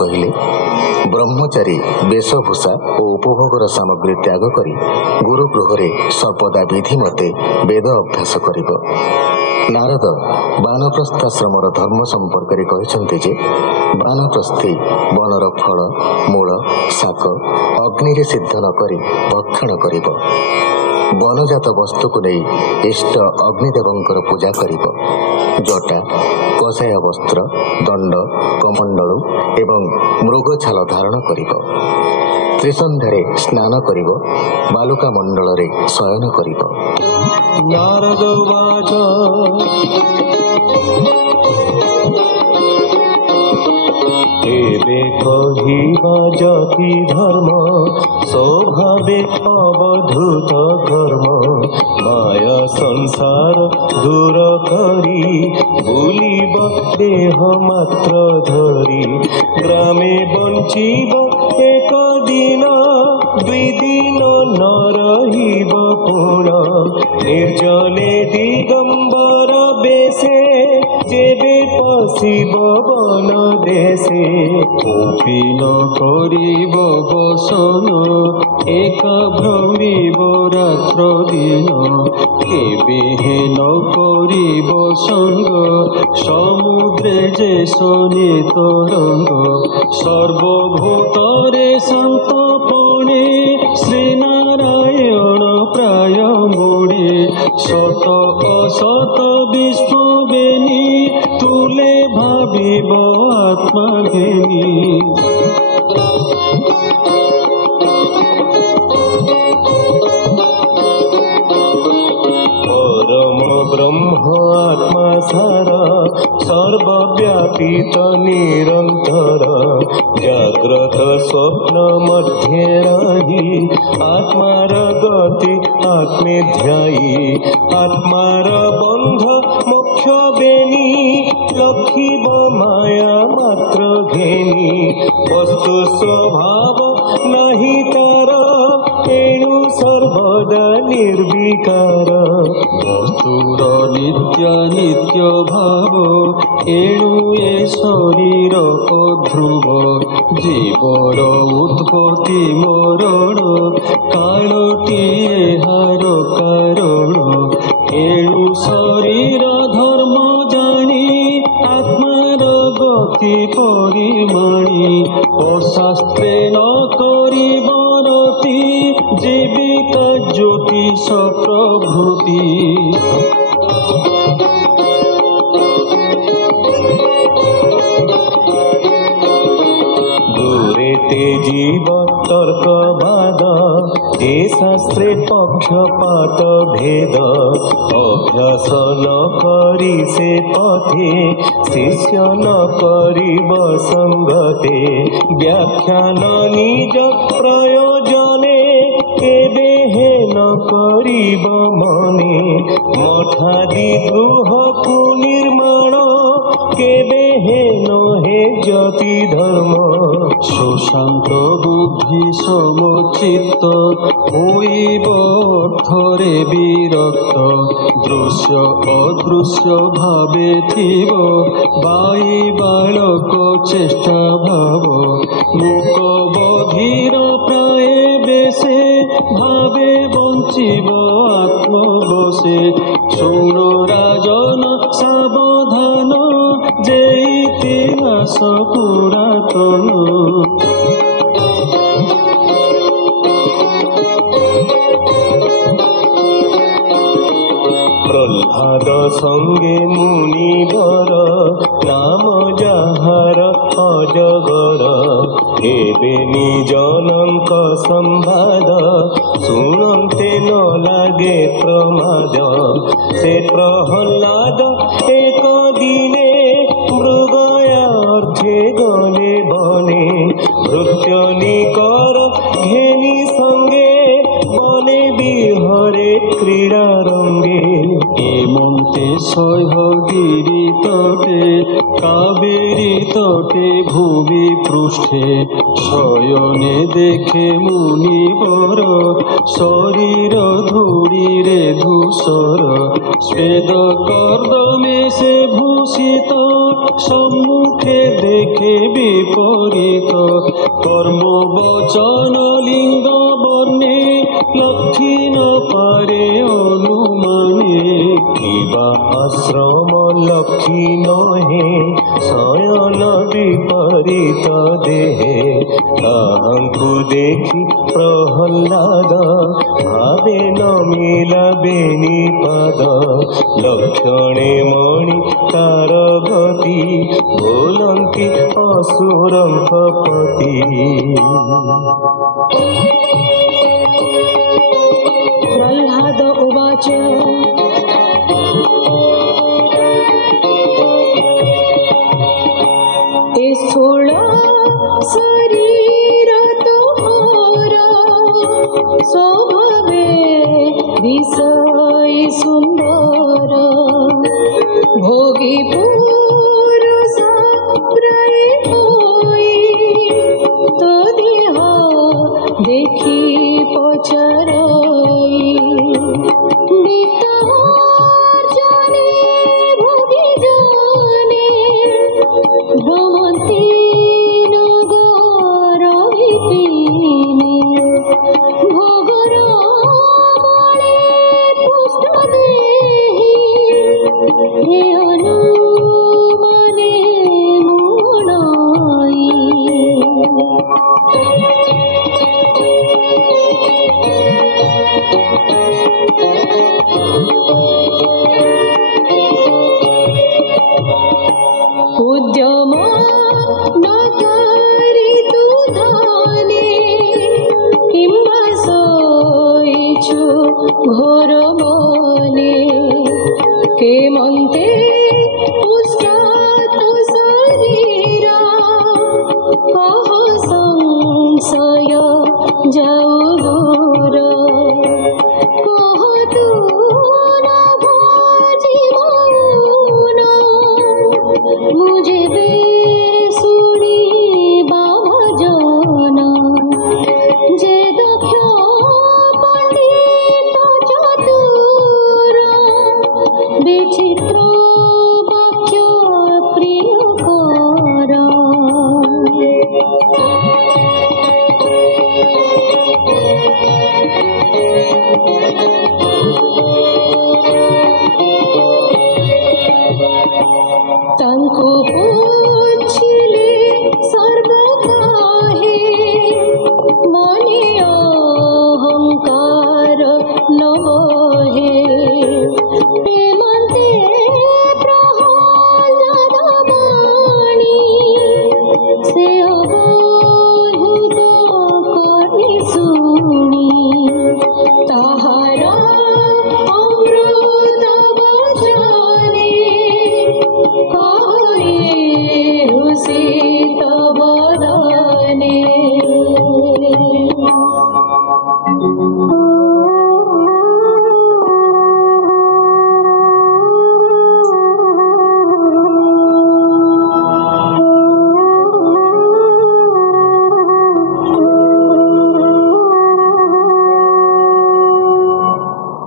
କହିଲେ, ବ୍ରହ୍ମଚାରୀ ବେଶଭୂଷା ଓ ଉପଭୋଗର ସାମଗ୍ରୀ ତ୍ୟାଗ କରି ଗୁରୁଗୃହରେ ସର୍ବଦା ବିଧି ମତେ ବେଦ ଅଭ୍ୟାସ କରିବ। ନାରଦ ବାନପ୍ରସ୍ଥାଶ୍ରମର ଧର୍ମ ସମ୍ପର୍କରେ କହିଛନ୍ତି ଯେ, ବାନପ୍ରସ୍ଥୀ ବନର ଫଳ, ମୂଳ, ଶାକ ଅଗ୍ନିରେ ସିଦ୍ଧ ନ କରି ଭକ୍ଷଣ କରିବ। ବନଜାତ ବସ୍ତୁକୁ ନେଇ ଇଷ୍ଟ ଅଗ୍ନିଦେବଙ୍କର ପୂଜା କରିବ। ଜଟା, କଷାୟ ବସ୍ତ୍ର, ଦଣ୍ଡ, କମଣ୍ଡଳୁ ଏବଂ ମୃଗଛାଲ ଧାରଣ କରିବ। ତ୍ରିସନ୍ଧ୍ୟାରେ ସ୍ନାନ କରିବ। ବାଲୁକା ମଣ୍ଡଳରେ ଶୟନ କରିବ। ନାରଦ ବାଚ ଏବେ କହିବା ଜାତି ଧର୍ମ, ସ୍ୱଭାବେ ଅବଧୂତ କର୍ମ। ମାୟା ସଂସାର ଦୂର କରି, ବୁଲିବ ଦେହ ମାତ୍ର ଧରି। ଗ୍ରାମେ ବଞ୍ଚିବ ଏକ ଦିନ, ଦୁଇ ଦିନ ନ ରହିବ ପୁଣ। ନିର୍ଜନେ ଦିଗମ୍ବର ବେଶେ, ଯେବେ ପଶିବ ବନ ଦେଶେ। କୌପିନ କରିବ ବସନ, ଏକ ଭ୍ରମିବ ରାତ୍ର ଦିନ। କେବେ ହେନ କରିବ ସଙ୍ଗ, ସମୁଦ୍ରେ ଯେ ଶୋନେ ତରଙ୍ଗ। ସର୍ବଭୂତରେ ସନ୍ତପଣେ, ଶ୍ରୀନାରାୟଣ ପ୍ରାୟ ମୋଡ଼େ। ସତ ଅସତ ବିଷ୍ଣୁ ବେନି, ତୁଲେ ଭାବିବ ଆତ୍ମା ঘেনি। পরম ব্রহ্ম আত্মা সারা, সর্বব্যাপিত নিরন্তর। জাগ্রত স্বপ্ন মধ্যে রহি, আত্মার গতি আত্মে ধ্যায়ী। আত্মার বন্ধ মোক্ষ বেনি, লক্ষিব মায়া মাত্র ঘেনি। বস্তু স্বভাব নাহি তার, এণু সর্বদা নির্বিকার। বস্তুর নিত্য নিত্য ভাব, এণু এ শরীর অধ্রুব। জীবর উৎপত্তি মরণ, কালটি এহার কারণ। এণু শরীর ধর্ম জানি, আত্মার গতি পরিমাণী। অশাস্ত্রে ন করিব রতি, জীবিকা জ্যোতিষ প্রভৃতি। দূরেতে জীব তর্কবাদ, এ শাস্ত্রে পক্ষপাত ভেদ। অভ্যাস ন করি সে পথে, শিষ্য ন করিব সঙ্গতে। ব্যাখ্যান নিজ প্রয়োজনে, কেবে হেন করিব মনে। মঠাদি গৃহকু নির্মাণ, কেবে হেন হে জাতি ধর্ম। সুশান্ত বুদ্ধি সমচিত্ত, হইব অর্থরে বিরক্ত। দৃশ্য অদৃশ্য ভাবে থিব, বাই বালক চেষ্টা ভাব। মুক বধির প্রায় বেশে, ভাবে বঞ্চিব আত্মবশে। শুণ রাজন সাবধান, যে ইতিহাস পুরাতন। প্রহ্লাদ সঙ্গে মুনিবর, নাম যাহার অজগর। ଏବେ ନିଜନଙ୍କ ସମ୍ବାଦ, ଶୁଣନ୍ତେ ନ ଲାଗେ ପ୍ରମାଦ। ସେ ପ୍ରହ୍ଲାଦ ଏକ ଦିନେ, ମୃଗୟା ଅର୍ଥେ ଗଲେ ବନେ। ଭୃତ୍ୟନିକର ଘେନି সঙ্গে, বনে বিহরে ক্রীড়া রঙ্গে। এমন্তে তটে সহ্যগিরি তটে কাবেরী তটে ভূমি পৃষ্ঠে শয়নে দেখে মুনিবর শরীর ধূড়িরে ধূসর স্বেদ কর্দমে সে ভূষিত সম্মুখে দেখে বিপরীত কর্ম বচন লিঙ্গ বর্ণে লক্ষিণ পারে অনুমানে কিবা আশ্রম লক্ষিণ হে শয়ন বিপরীত দেহে তাহাଙ୍କୁ দেখি প্রহ্লাদ ভাবে নমিলা বেনি পাদ লক্ষণে মণি তার গতি ভোলନ୍ତି অসুরଙ୍କ পতি प्रह्लाद उवाच ते स्थूल शरीर तुम्हारा स्वभावे विषय सुंदर भोगी पुरुष प्राय होई तो देह देखी पचराई वितर्जने भोगी जाने भ्रमन्ति नगर विपिने भोगरामणे पुष्ट देहि हे अनुमाने मुणाई उद्यम न करितु धाने किंवा सोईचु घोर मने केमन्ते पुष्टात शरीरा कह संशय जाऊ दूर कह तू न भोजी मौन मुझे बेसुनी बाबा जाना जे दक्ष पंडित चतुर विचित्र वाक्य प्रियकर तंको पूछिले सर्व काहे मने अहंकार न मोहे प्रेमन्ते प्रहलाद वाणी से अबोधुत करि सुनी ताहारा अमृत वचने शीत बदने